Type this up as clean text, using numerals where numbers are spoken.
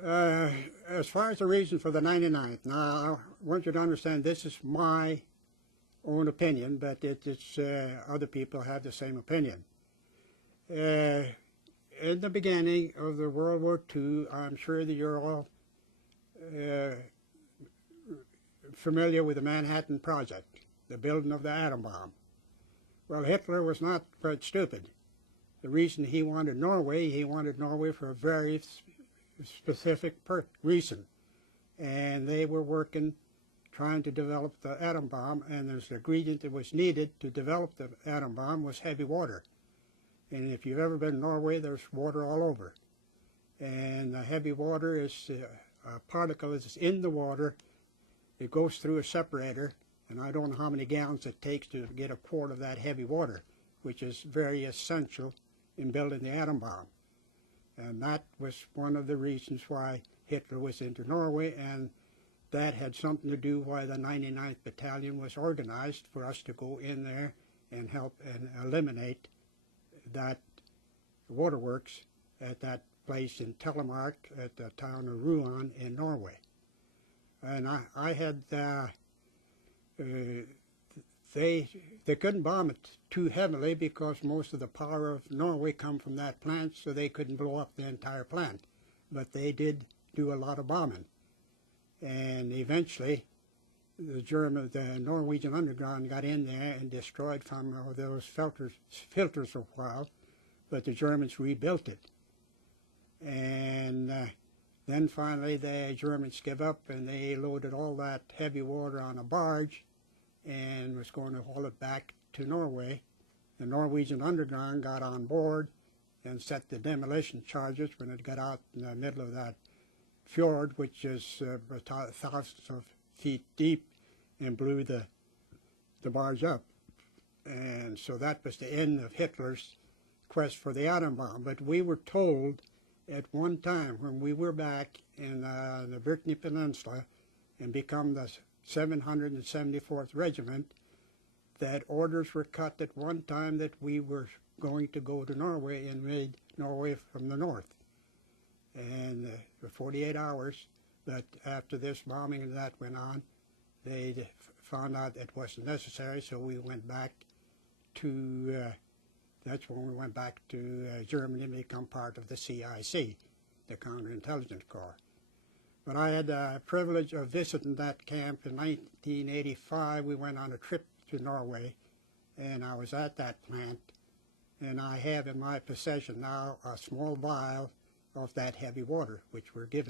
As far as the reason for the 99th, now I want you to understand this is my own opinion, but it's other people have the same opinion. In the beginning of the World War II, I'm sure that you're all familiar with the Manhattan Project, the building of the atom bomb. Well, Hitler was not quite stupid. The reason he wanted Norway for a very specific reason. And they were working, trying to develop the atom bomb, and the ingredient that was needed to develop the atom bomb was heavy water. And if you've ever been to Norway, there's water all over. And the heavy water is a particle that's in the water. It goes through a separator, and I don't know how many gallons it takes to get a quart of that heavy water, which is very essential in building the atom bomb. And that was one of the reasons why Hitler was into Norway, and that had something to do why the 99th Battalion was organized, for us to go in there and help and eliminate that waterworks at that place in Telemark at the town of Rouen in Norway. And I had, they couldn't bomb it too heavily because most of the power of Norway come from that plant, so they couldn't blow up the entire plant. But they did do a lot of bombing. And eventually, the Norwegian underground got in there and destroyed some of those filters for a while, but the Germans rebuilt it. And then finally the Germans gave up, and they loaded all that heavy water on a barge and was going to haul it back to Norway. The Norwegian underground got on board and set the demolition charges when it got out in the middle of that fjord, which is thousands of feet deep, and blew the barge up. And so that was the end of Hitler's quest for the atom bomb. But we were told at one time, when we were back in the Brittany Peninsula and become the 774th Regiment, that orders were cut at one time that we were going to go to Norway and raid Norway from the north. And for 48 hours, but after this bombing and that went on, they found out it wasn't necessary, so we went back to, that's when we went back to Germany and become part of the CIC, the Counterintelligence Corps. But I had the privilege of visiting that camp in 1985. We went on a trip to Norway, and I was at that plant, and I have in my possession now a small vial of that heavy water, which were given